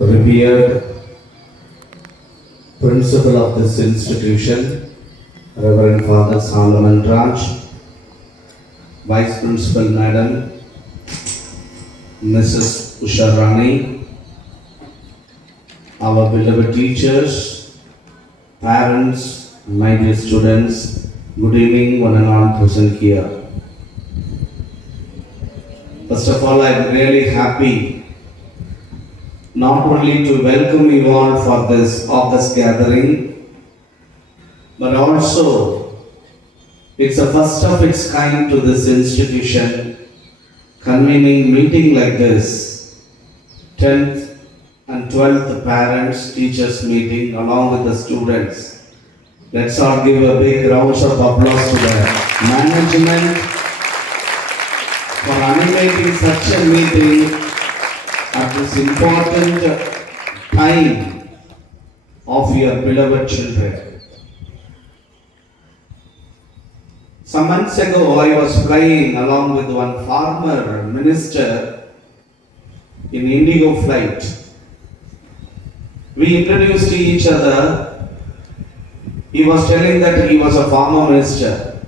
revered principal of this institution, Reverend Father Solomon Raj, Vice Principal Madam Mrs. Usha Rani, our beloved teachers, parents, my dear students, good evening one and all present here. First of all, I am really happy not only to welcome you all for this August gathering, but also it's a first of its kind to this institution convening meeting like this, 10th and 12th parents teachers meeting along with the students. Let's all give a big round of applause to the management for animating such a meeting at this important time of your beloved children. Some months ago, I was flying along with one former minister in Indigo flight. We introduced each other. He was telling that he was a former minister.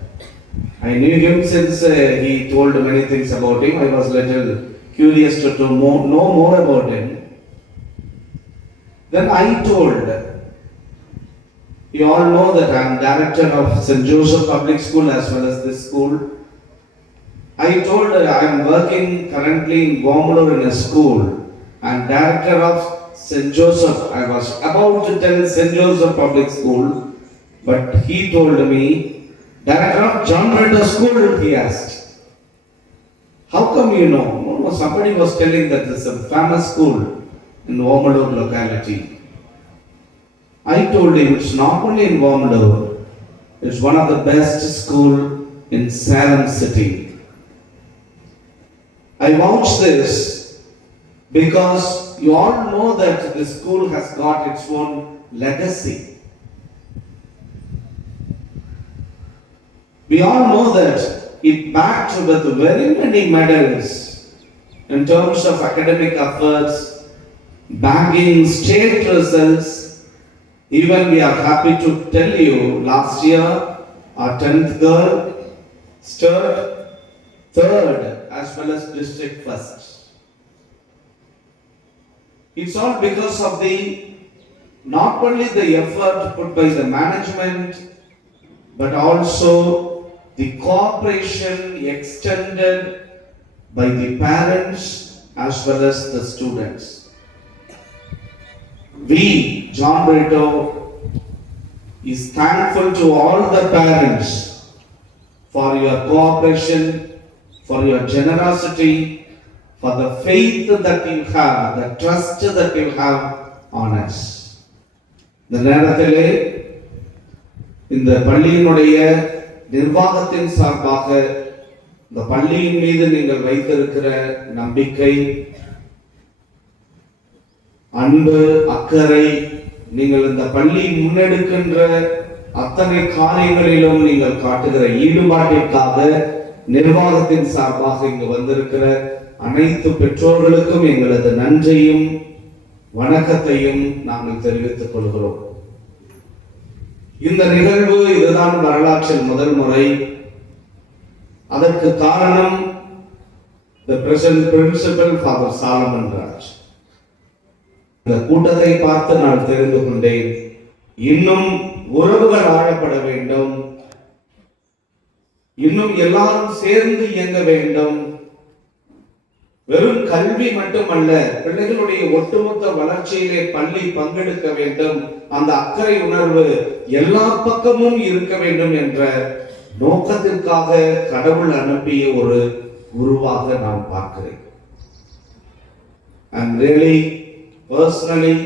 I knew him since he told many things about him. I was little curious to know more about him. Then I told, you all know that I am director of St. Joseph Public School as well as this school. I told I am working currently in Gomalur in a school. I am director of St. Joseph. I was about to tell St. Joseph Public School, but he told me, director of John Brito School, he asked. How come you know? No, somebody was telling that this is a famous school in Gomalur locality. I told him it's not only in Gomalur, it's one of the best school in Salem city. I vouch this because you all know that the school has got its own legacy. We all know that it backed with very many medals in terms of academic efforts, bagging state results. Even we are happy to tell you, last year our 10th girl stood third as well as district first. It's all because of not only the effort put by the management, but also the cooperation extended by the parents as well as the students. We, John Brito, is thankful to all the parents for your cooperation, for your generosity, for the faith that you have, the trust that you have on us. இந்த நேரத்திலே இந்த பள்ளியினுடைய நிர்வாகத்தின் சார்பாக இந்த பள்ளியின் மீது நீங்கள் வைத்திருக்கிற நம்பிக்கை, அன்பு, அக்கறை, நீங்கள் இந்த பள்ளி முன்னெடுக்கின்ற அத்தனை காரியங்களிலும் நீங்கள் காட்டுகிற ஈடுபாட்டிற்காக நிர்வாகத்தின் சார்பாக இங்கு வந்திருக்கிற அனைத்து பெற்றோர்களுக்கும் எங்களது நன்றியும் வணக்கத்தையும் நாங்கள் தெரிவித்துக் கொள்கிறோம். இந்த நிகழ்வு இதுதான் வரலாற்றில் முதல் முறை. அதற்கு காரணம் the present principal Father Solomon Raj. இந்த கூட்டத்தை பார்த்து நான் தெரிந்து கொண்டேன், இன்னும் உறவுகள் ஆழப்பட வேண்டும், இன்னும் எல்லாரும் சேர்ந்து இயங்க வேண்டும். வெறும் கல்வி மட்டுமல்ல, பிள்ளைகளுடைய ஒட்டுமொத்த வளர்ச்சியிலே பள்ளி பங்கெடுக்க வேண்டும். அந்த அக்கறை உணர்வு எல்லா பக்கமும் இருக்க வேண்டும் என்ற நோக்கத்திற்காக கடவுள் அனுப்பிய ஒரு குருவாக நான் பார்க்கிறேன். I'm really personally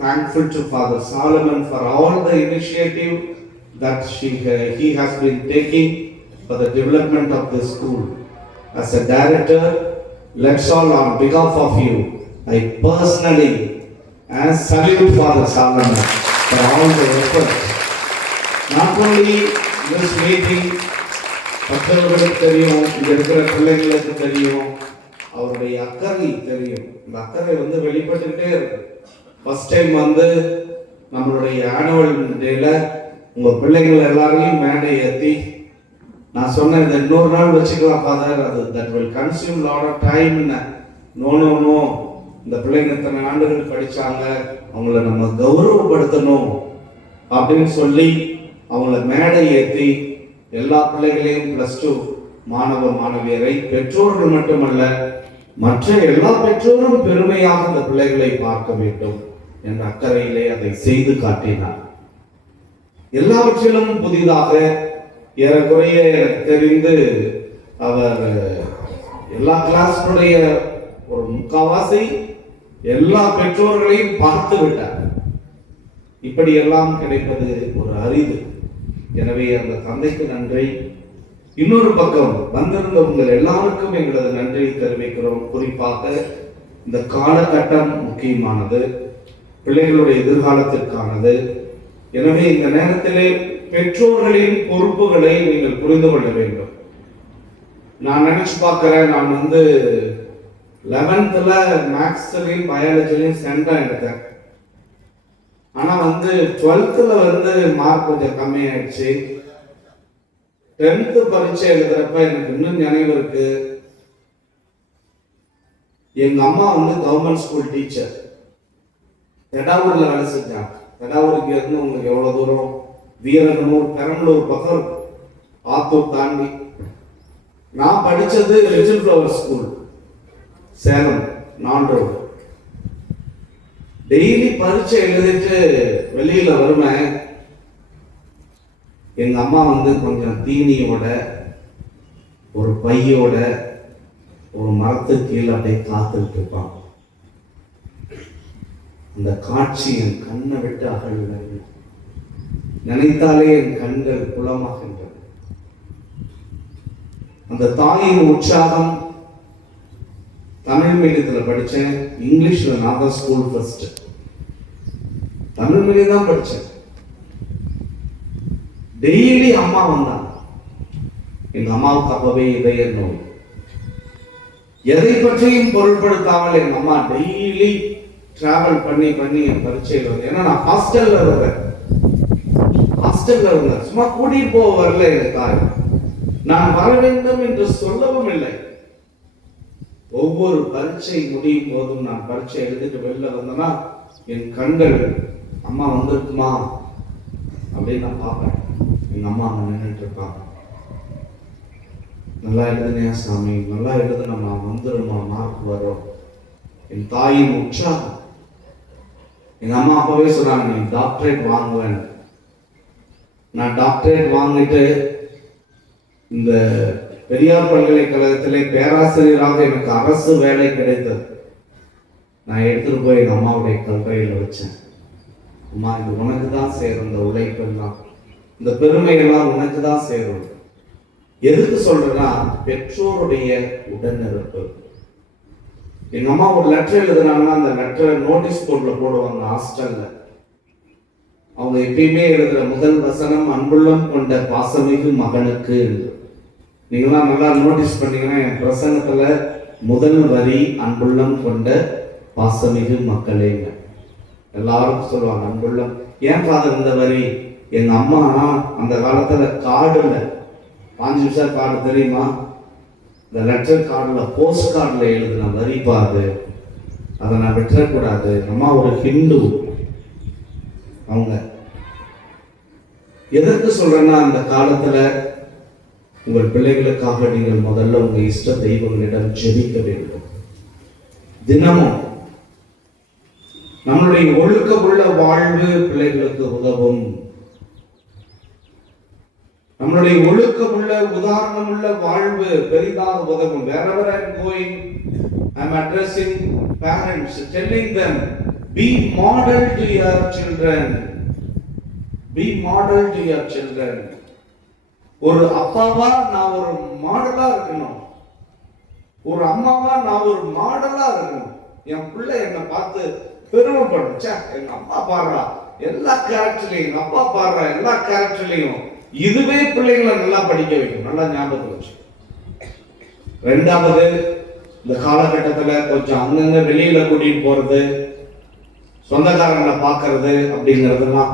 thankful to Father Solomon for all the initiative that he has been taking for the development of this school. As a director, let's all on behalf of you, I personally salute Father Solomon for all the efforts. Not only this meeting, மற்றவர்களுக்கு தெரியும், இங்க இருக்கிற பிள்ளைங்களுக்கு தெரியும், அவருடைய அக்கறை தெரியும். இந்த அக்கறை வெளிப்பட்டுக்கிட்டே இருக்கு. ஃபர்ஸ்ட் டைம் நம்மளுடைய ஆனுவல் டேல உங்க பிள்ளைகள் எல்லாரையும் மேடை ஏற்றி நான் சொன்னேன், இந்த இன்னொரு நாள் வச்சுக்கலாம் ஃபாதர், அது that will consume lot of time. No no no, இந்த பிள்ளைங்க இத்தனை ஆண்டுகள் படிச்சாங்க, அவங்கள நம்ம கௌரவப்படுத்தணும் அப்படின்னு சொல்லி அவங்கள மேடை ஏற்றி எல்லா பிள்ளைகளையும் +2 மாணவ மாணவியரை பெற்றோர்கள் மட்டுமல்ல மற்ற எல்லா பெற்றோரும் பெருமையாக இந்த பிள்ளைகளை பார்க்க வேண்டும் என்ற அக்கறையிலே அதை செய்து காட்டினார். எல்லாவற்றிலும் புதிதாக ஏறக்குறைய தெரிந்து அவர் எல்லா கிளாஸுடைய ஒரு முக்காவாசி எல்லா பெற்றோர்களையும் பார்த்து விட்டார். இப்படி எல்லாம் கிடைப்பது ஒரு அரிது. எனவே அந்த தந்தைக்கு நன்றி. இன்னொரு பக்கம் வந்திருந்த உங்கள் எல்லாருக்கும் எங்களது நன்றியை தெரிவிக்கிறோம். குறிப்பாக இந்த காலகட்டம் முக்கியமானது, பிள்ளைகளுடைய எதிர்காலத்திற்கானது. எனவே இந்த நேரத்திலே பெற்றோர்களின் பொறுப்புகளை நீங்கள் புரிந்து கொள்ள வேண்டும். நான் நினைச்சு பார்க்கிறேன், நான் 11th மேக்ஸ்லயும் பயாலஜிலையும் சென்டம் எடுத்தேன். ஆனா 12th மார்க் கொஞ்சம் கம்மியாயிடுச்சு. 10th பரீட்சை எழுதுறப்ப எனக்கு இன்னும் நினைவு இருக்கு, எங்க அம்மா கவர்மெண்ட் ஸ்கூல் டீச்சர், தெடாவூர்ல வேலை செஞ்சாங்க. தெடாவூருக்கு இருந்து உங்களுக்கு எவ்வளவு தூரம், வீரகனூர் பெரம்பலூர் பக்கம் ஆத்தூர் தாண்டி. நான் படிச்சது லிட்டில் ஃப்ளவர் ஸ்கூல் சேலம் நான் ரோடு. டெய்லி பரீட்சை எழுதிட்டு வெளியில வருவேன். எங்க அம்மா கொஞ்சம் தீனியோட ஒரு பையோட ஒரு மரத்துக்கு கீழே அப்படியே காத்துட்டு இருப்பாங்க. அந்த காட்சி என் கண்ணை விட்டு அகழ்ல, நினைத்தாலே என் கண்கள் குளமாகின்றன. அந்த தாயின் உற்சாகம். தமிழ் மீடியத்தில் படித்தேன், இங்கிலீஷ்ல நான் தான் ஸ்கூல் ஃபர்ஸ்ட். தமிழ் மீடியம் தான் படித்தேன். டெய்லி அம்மா வந்தாங்க. எங்க அம்மாவுக்கு அப்பவே இதய நோய். எதை பற்றியும் பொருட்படுத்தாமல் எங்க அம்மா டெய்லி டிராவல் பண்ணி பண்ணி என் பரீட்சையில் ஏன்னா நான் ஹாஸ்டல்ல இருந்தேன். சும்மா கூட்டிட்டு போக வரல எங்க தாய். நான் வர வேண்டும் என்று சொல்லவும் இல்லை. ஒவ்வொரு பரீட்சை முடியும் போதும் நான் பரீட்சை எழுதிட்டு வெளில வந்தேன்னா என் கண்கள் அம்மா வந்திருக்குமா அப்படின்னு நான் பார்ப்பேன். எங்க அம்மா அங்க நின்றுட்டு இருப்பாங்க. நல்லா எழுதுனியா சாமி, நல்லா எழுதுனம்மா, வந்துருமா, மார்க் வரும். என் தாயின் உற்சாகம். எங்க அம்மா அப்பவே சொன்னாங்க, நீ டாக்டரேட் வாங்குவேன். நான் டாக்டரேட் வாங்கிட்டு இந்த பெரியார் பல்கலைக்கழகத்திலே பேராசிரியராக எனக்கு அரசு வேலை கிடைத்தது. நான் எடுத்துட்டு போய் எங்க அம்மாவுடைய கல்றையில் வச்சேன். அம்மா, இது உனக்கு தான் சேரும், இந்த உழைப்பெல்லாம், இந்த பெருமையெல்லாம் உனக்கு தான் சேரும். எதுக்கு சொல்றேன்னா, பெற்றோருடைய உடனிருப்பு. எங்க அம்மா ஒரு லெட்டர் எழுதுனாங்கன்னா அந்த லெட்டரை நோட்டீஸ் போர்ட்ல போடுவாங்க ஹாஸ்டல்ல. அவங்க எப்பயுமே எழுதுற முதல் வசனம், அன்புள்ளம் கொண்ட பாசமிகு மகனுக்கு. நீங்களாம் நல்லா நோட்டீஸ் பண்ணீங்கன்னா என் பிரசங்கத்துல முதல் வரி அன்புள்ளம் கொண்ட பாசமிகு மக்களேங்க. எல்லாரும் சொல்லுவாங்க அன்புள்ளம். ஏன் ஃபாதர் இந்த வரி? எங்க அம்மா அந்த காலத்துல கார்டுல 5 நிமிஷம் கார்டு தெரியுமா, இந்த லெட்டர் கார்டுல போஸ்ட் கார்டுல எழுதுன வரி பாது, அதை நான் விட்டுறக்கூடாது. அம்மா ஒரு ஹிந்து. அவங்க எதற்கு சொல்றேன்னா, அந்த காலத்துல உங்கள் பிள்ளைகளுக்காக நீங்கள் முதல்ல உங்க இஷ்ட தெய்வங்களிடம் ஜெபிக்க வேண்டும். தினமும் நம்மளுடைய ஒழுக்கமுள்ள வாழ்வு பிள்ளைகளுக்கு உதவும். நம்மளுடைய ஒழுக்கமுள்ள உதாரணமுள்ள வாழ்வு பெரிதாக உதவும். Wherever I am going, I am addressing parents, telling them, be model to your children. Be model to your children. ஒரு அப்பாவா நான் ஒரு மாடலா இருக்கணும். ஒரு அம்மாவா நான் ஒரு மாடலா இருக்கணும். என் பிள்ளை என்னை பார்த்து பெருமைப்படும். எங்க அம்மா பாடுறா எல்லா கேரக்டர்லயும், எங்க அப்பா பாடுறா எல்லா கேரக்டர்லயும். இதுவே பிள்ளைங்களை நல்லா படிக்க வைக்கும். நல்லா ஞாபகம் வச்சு. 2வது, இந்த காலகட்டத்தில் கொஞ்சம் அங்கங்க வெளியில கூட்டிட்டு போறது, சொந்தக்காரங்களை பார்க்கறது அப்படிங்கிறதுலாம்,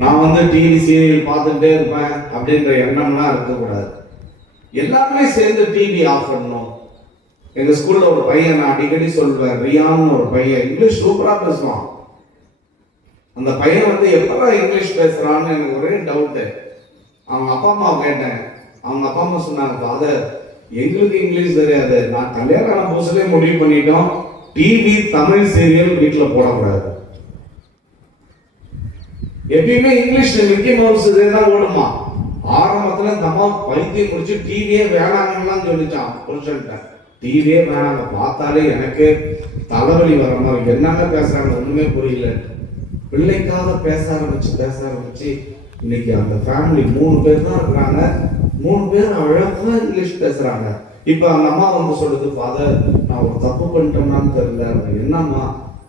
நான் வந்து டிவி சீரியல் பார்த்துட்டே இருப்பேன் அப்படின்ற எண்ணம்லாம் இருக்கக்கூடாது. எல்லாருமே சேர்ந்து டிவி ஆஃப் பண்ணணும். எங்க ஸ்கூல்ல ஒரு பையன், நான் அடிக்கடி சொல்வேன், ரியான்னு ஒரு பையன், இங்கிலீஷ் சூப்பரா பேசுவான். அந்த பையன் வந்து எப்படா இங்கிலீஷ் பேசுறான்னு எனக்கு ஒரே டவுட்டு. அவங்க அப்பா அம்மா கேட்டேன். அவங்க அப்பா அம்மா சொன்னாங்க, ஃபாதர் எங்களுக்கு இங்கிலீஷ் தெரியாது, நான் கல்யாணம் புதுசுலேயே முடிவு பண்ணிட்டோம், டிவி தமிழ் சீரியல் வீட்டில் போடக்கூடாது. எப்பயுமே இங்கிலீஷ் மிக்கி மவுஸ் தான் ஓடுமா. ஆரம்பத்துல இந்த அம்மா பைத்தியம் முடிச்சு டிவியே வேணாங்கன்னு சொல்லிச்சான் புருஷன்ட்ட. டிவியே வேணாங்க, பார்த்தாலே எனக்கு தலைவலி வர மாதிரி, என்னங்க பேசுறாங்க ஒண்ணுமே புரியல. பிள்ளைக்காக பேச ஆரம்பிச்சு இன்னைக்கு அந்த ஃபேமிலி 3 பேர் தான் இருக்கிறாங்க. 3 பேர் அழகா இங்கிலீஷ் பேசுறாங்க. இப்ப அந்த அம்மா வந்து சொல்லுது, ஃபாதர் நான் ஒரு தப்பு பண்ணிட்டேன்னான்னு தெரியல. என்னம்மா,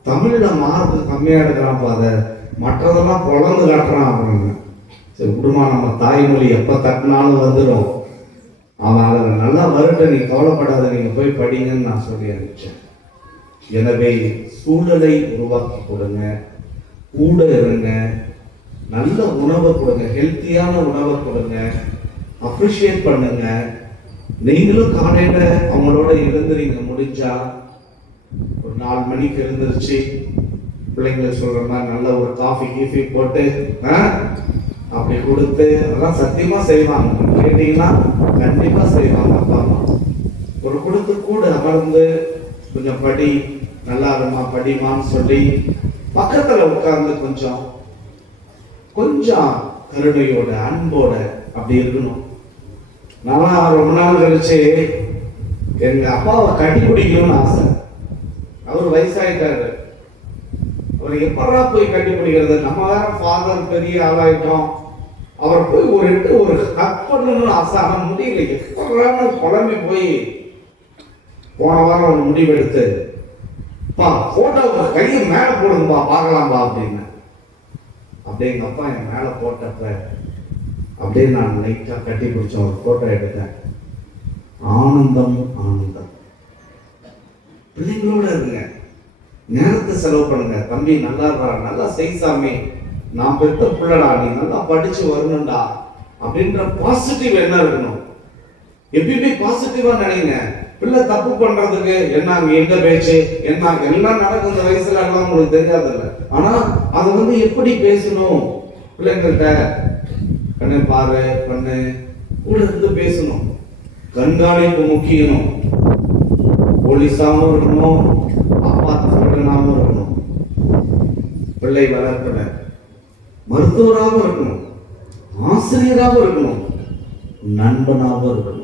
தமிழ்ல மார்க் கம்மியா எடுக்கிறான் ஃபாதர், மற்றதெல்லாம் குழந்தை காட்டுறான் அப்படின்னு. சரி விடுமா, நம்ம தாய்மொழி எப்ப தட்டினாலும் வந்துடும், அவன் அதில் நல்லா வருட்ட, நீ கவலைப்படாத, நீங்க போய் படிங்கன்னு நான் சொல்லி அனுப்பிச்சேன். எனவே சூழலை உருவாக்கி கொடுங்க, கூட இருங்க, நல்ல உணவை கொடுங்க, ஹெல்த்தியான உணவை கொடுங்க, அப்ரிஷியேட் பண்ணுங்க. நீங்களும் காலையில அவங்களோட எழுந்துறீங்க, முடிஞ்சா ஒரு 4 மணிக்கு எழுந்திருச்சு பிள்ளைங்களுக்கு சொல்ற மாதிரி நல்ல ஒரு காஃபி கீஃபி போட்டு அப்படி கொடுத்து, அதெல்லாம் சத்தியமா செய்வாங்க. கேட்டீங்கன்னா கண்டிப்பா செய்வாங்க அப்பா அம்மா. ஒரு கொடுத்து கூட அமர்ந்து கொஞ்சம் படி, நல்லா இருமா படிமான்னு சொல்லி பக்கத்துல உட்கார்ந்து கொஞ்சம் கருணையோட அன்போட அப்படி இருக்கணும். நான் ரொம்ப நாள் கழிச்சு எங்க அப்பாவை கட்டி பிடிக்கணும்னு ஆசை. அவர் வயசாயிட்டாரு, அவர் எப்படா போய் கட்டி பிடிக்கிறது, நம்ம வேற ஃபாதர் பெரிய ஆளாயிட்டோம், அவர் போய் ஒரு ஹக் பண்ணணும்னு ஆசை. ஆனால் முடியல, எப்படான்னு குழம்பி போய் போன வாரம் ஒரு முடிவெடுத்து, போட்டோ கையை மேல போடுங்கப்பா பார்க்கலாம்பா அப்படின்னு. அப்படியே எங்க அப்பா என் மேல போட்டப்ப அப்படியே நான் லைட்டா கட்டி பிடிச்ச ஒரு போட்டோ எடுத்தேன். ஆனந்தம் ஆனந்தம். பிள்ளைங்களோட இருங்க, நேரத்தை செலவு பண்ணுங்க. தம்பி நல்லா இருக்கா, நல்லா செய்சாமி, நான் பெற்ற பிள்ளடா, நீ நல்லா படிச்சு வரணும்டா அப்படின்ற பாசிட்டிவ் என்ன இருக்கணும். எப்பயுமே பாசிட்டிவா நினைங்க. பிள்ளை தப்பு பண்றதுக்கு என்ன எங்க பேச்சு என்ன எல்லாம் நடக்கும் இந்த வயசுல எல்லாம் உங்களுக்கு தெரியாதுல்ல. ஆனா அது வந்து எப்படி பேசணும் பிள்ளைங்கள்ட்ட, கண்ணு பாரு பண்ணு கூட இருந்து பேசணும். கண்காணிப்பு முக்கியம். போலீஸாவும் இருக்கணும், அப்பா சொல்லனாவும் இருக்கணும். பிள்ளை வளர்ப்புல மருத்துவராகவும் இருக்கணும், ஆசிரியராகவும் இருக்கணும், நண்பனாகவும் இருக்கணும்.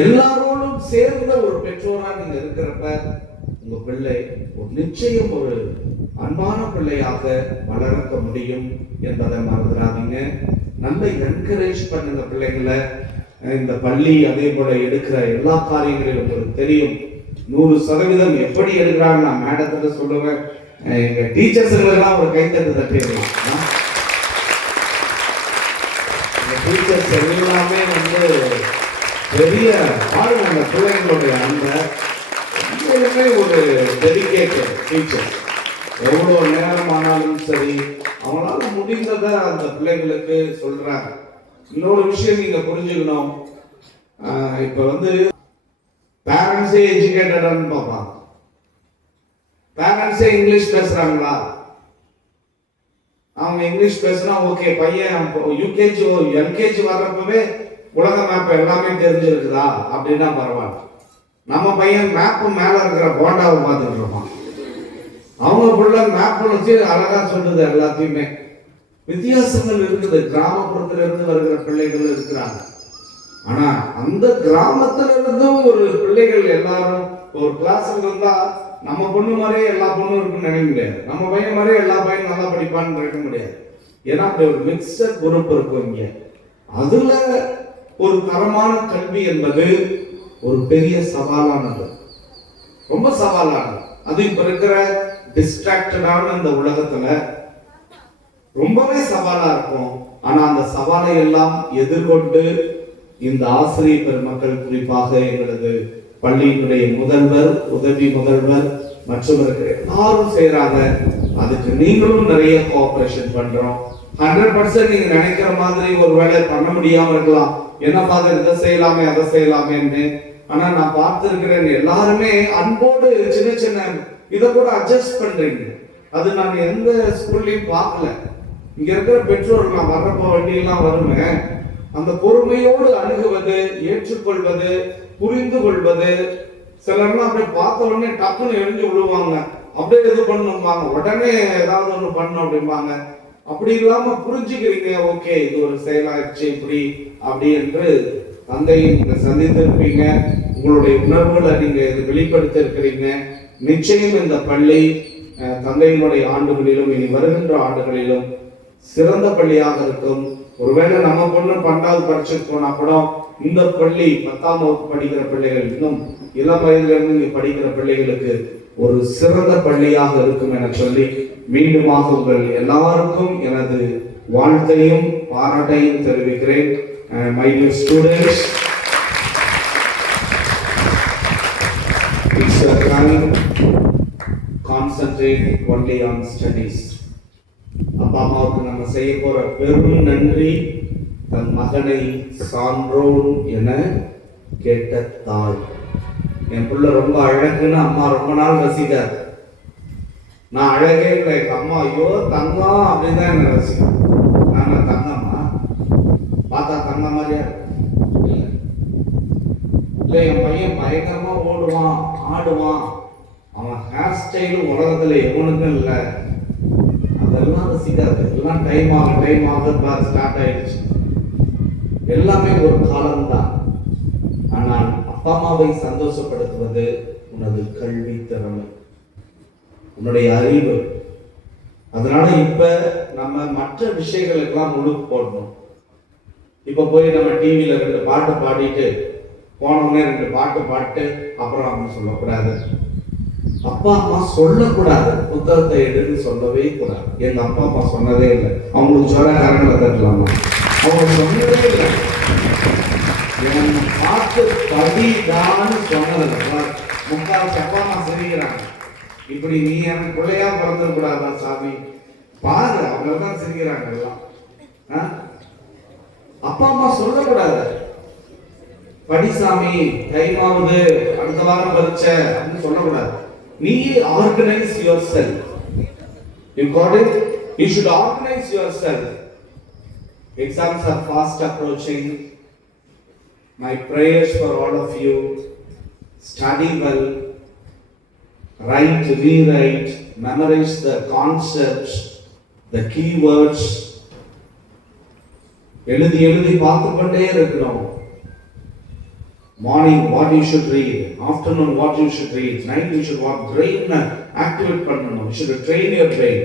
எல்லாரோடும் சேர்ந்த ஒரு பெற்றோரா நீங்க இருக்கிறப்ப உங்க பிள்ளை ஒரு நிச்சயம் ஒரு அன்பான பிள்ளையாக வளர்க்க முடியும் என்பதை மறந்துடாதீங்க. நல்ல என்கரேஜ் பண்ணுங்க பிள்ளைங்களை. இந்த பள்ளி அதே போல எடுக்கிற எல்லா காரியங்களிலும் உங்களுக்கு தெரியும் 100% எப்படி எடுக்கிறாங்க. நான் மேடத்துல சொல்லுவேன், எங்க டீச்சர்ஸுங்களெல்லாம் ஒரு கைத்தட்டு தட்டிடுவோம். டீச்சர்ஸ் எல்லாமே வந்து பெரிய பாருங்க, அந்த பிள்ளைங்களுடைய அந்த ஒரு டெடிகேட்டட் டீச்சர். எவ்வளோ நேரம் ஆனாலும் சரி அவங்களால முடிந்ததை அந்த பிள்ளைங்களுக்கு சொல்றாங்க. இன்னொரு விஷயம் நீங்க புரிஞ்சுக்கணும், இப்ப வந்து பேரண்ட்ஸே எஜுகேட்டடான்னு பார்ப்பாங்க. பேரண்ட்ஸே இங்கிலீஷ் பேசுறாங்களா, அவங்க இங்கிலீஷ் பேசுனா ஓகே, பையன் யூகேஜி எல்கேஜி வர்றப்பவே உலக மேப் எல்லாமே தெரிஞ்சிருக்குதா அப்படின்னா பரவாயில்ல. நம்ம பையன் மேப்பு மேல இருக்கிற போண்டாவை பார்த்துட்டு இருப்பான். அவங்க புள்ள மேப் வச்சு அழகா சொல்லுது. எல்லாத்தையுமே வித்தியாசங்கள் இருக்குது. கிராமப்புறத்துல இருந்து வருகிற பிள்ளைகள் இருக்கிறாங்க. ஆனா அந்த கிராமத்துல இருந்தும் ஒரு பிள்ளைகள் எல்லாரும் ஒரு கிளாஸ்ல இருந்தா நம்ம பொண்ணு மாதிரியே எல்லா பொண்ணும் இருக்குன்னு நினைக்க முடியாது, நம்ம பையன் மாதிரியே எல்லா பையனும் நல்லா படிப்பான்னு நினைக்க முடியாது. ஏன்னா அப்படி ஒரு மிக்சர் குரூப் இருக்கும் இங்க. அதுல ஒரு தரமான கல்வி என்பது ஒரு பெரிய சவாலானது, ரொம்ப சவாலானது. அது இப்ப இருக்கிற டிஸ்ட்ராக்டடான இந்த உலகத்துல ரொம்பவே சவாலா இருக்கும். ஆனா அந்த சவாலை எல்லாம் எதிர்கொண்டு இந்த ஆசிரியர் பெருமக்கள், குறிப்பாக எங்களது பள்ளியினுடைய முதல்வர், உதவி முதல்வர் மற்றும் இருக்கிற எல்லாரும் செய்யறாங்க. அதுக்கு நீங்களும் நிறைய கோஆபரேஷன் பண்றோம். 100% நீங்க நினைக்கிற மாதிரி ஒரு வேலை பண்ண முடியாம இருக்கலாம். என்ன ஃபாதர் இதை செய்யலாமே அதை செய்யலாமேன்னு. ஆனா நான் பார்த்திருக்கிறேன், எல்லாருமே அன்போடு சின்ன சின்ன இதை கூட அட்ஜஸ்ட் பண்றீங்க. அது நான் எந்த ஸ்கூல்லையும் பார்க்கல. இங்க இருக்கிற பெற்றோர்கள், நான் வர்றப்போ வண்டியெல்லாம் வருவேன், அந்த பொறுமையோடு அணுகுவது, ஏற்றுக்கொள்வது, புரிந்து கொள்வது. சிலர்லாம் அப்படியே பார்த்த உடனே டக்குன்னு எழுந்து விழுவாங்க, அப்படியே இது பண்ணுவாங்க, உடனே ஏதாவது ஒண்ணு பண்ணும் அப்படிம்பாங்க. அப்படி இல்லாம புரிஞ்சுக்கிறீங்க, ஓகே இது ஒரு செயலாச்சு இப்படி அப்படி என்று தந்தையை நீங்க சந்தித்திருப்பீங்க. உங்களுடைய உணர்வுகளை நீங்க இது வெளிப்படுத்த இருக்கிறீங்க. நிச்சயம் இந்த பள்ளி தந்தையினுடைய ஆண்டுகளிலும் இனி வருகின்ற ஆண்டுகளிலும் சிறந்த பள்ளியாக இருக்கும். ஒருவேளை நம்ம பொண்ணு 12வது பரீட்சைக்கு போனா கூட இந்த பள்ளி 10ஆம் வகுப்பு படிக்கிற பிள்ளைகள், இன்னும் இளம் வயதிலிருந்து இங்க படிக்கிற பிள்ளைகளுக்கு ஒரு சிறந்த பள்ளியாக இருக்கும் என சொல்லி மீண்டுமாக உங்கள் எல்லாருக்கும் எனது வாழ்த்தையும் பாராட்டையும் தெரிவிக்கிறேன். My dear students, it's a time concentrate only on studies. அப்பா அம்மாவுக்கு நம்ம செய்ய போற பெரும் நன்றி, தன் மகனை சான்றோன் என கேட்ட தாய். என் பிள்ளை ரொம்ப அழகுன்னு அம்மா ரொம்ப நாள் ரசிக்கார். நான் அழகே இல்லை, எங்க அம்மா ஐயோ தங்கம் அப்படின்னு தான் என்ன ரசிக்கும். நான் தங்கம்மா பார்த்தா தங்க மாதிரியா இல்லை. என் பையன் பயங்கரமா ஓடுவான், ஆடுவான், அவன் ஹேர் ஸ்டைலும் உலகத்துல எவனுக்கும் இல்லை, அதெல்லாம் ரசிக்காது. எல்லாம் டைம் ஆக ஸ்டார்ட் ஆயிடுச்சு. எல்லாமே ஒரு காலம்தான். ஆனால் அப்பா அம்மாவை சந்தோஷப்படுத்துவது உனது கல்வி திறமை, உன்னுடைய அறிவு. அதனால இப்ப நம்ம மற்ற விஷயங்களுக்கெல்லாம் முழுக்கு போடணும். இப்ப போய் நம்ம டிவியில 2 பாட்டு பாடிட்டு போனோடனே 2 பாட்டு பாட்டு அப்புறம் அவங்க சொல்லக்கூடாது. அப்பா அம்மா சொல்லக்கூடாது, புத்தகத்தை எடுத்து சொல்லவே கூடாது. எங்க அப்பா அம்மா சொன்னதே இல்லை. அவங்களுக்கு சொல்ல கரங்களை தட்டலாமா? அவங்க சொன்னதே இல்லை. பார்த்து படிதான்னு சொன்னதில்லை. முக்கால் அப்பா அம்மா சிரிக்கிறாங்க. இப்படி நீ எனக்கு பிள்ளையா பிறந்துட கூடாதா சாமி, பாரு அவங்கதான் சிரிக்கிறாங்க எல்லாம். அப்பா அம்மா சொல்லக்கூடாது, படிசாமி டைம் ஆகுது, அடுத்த வாரம் பரீட்சை அப்படின்னு சொல்லக்கூடாது. நீ organise yourself. You got it? You should organize yourself. Exams are fast approaching. My prayers for all of you: study well, write, rewrite, memorize the concepts, the keywords. எழுதி பார்த்து கொண்டே இருக்கணும். Morning what you should read, afternoon what you should read, night you should what brain activate பண்ணணும். You should train your brain.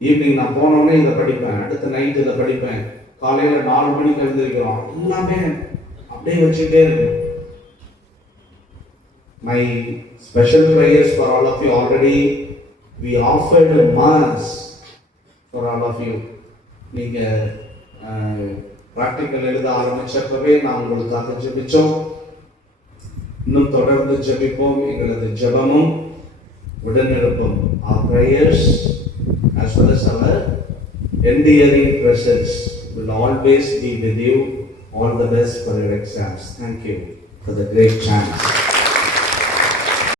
Evening நான் போனோடனே இதை படிப்பேன், அடுத்த நைட் இதை படிப்பேன், காலையில 4 மணிக்கு எழுந்திருக்கிறோம், எல்லாமே அப்படியே வச்சுட்டே இருக்கும். My special prayers for all of you. Already we offered a mass for all of you. நீங்க பிராக்டிக்கல் எழுத ஆரம்பிச்சப்பவே நான் உங்களுக்காக ஜெபிச்சோம். இன்னும் தொடர்ந்து ஜெபிப்போம். எங்களது ஜெபமும் உடனிருப்போம். Our prayers as well as our endearing presence will always be with you. All the best for your exams. Thank you for the great chance.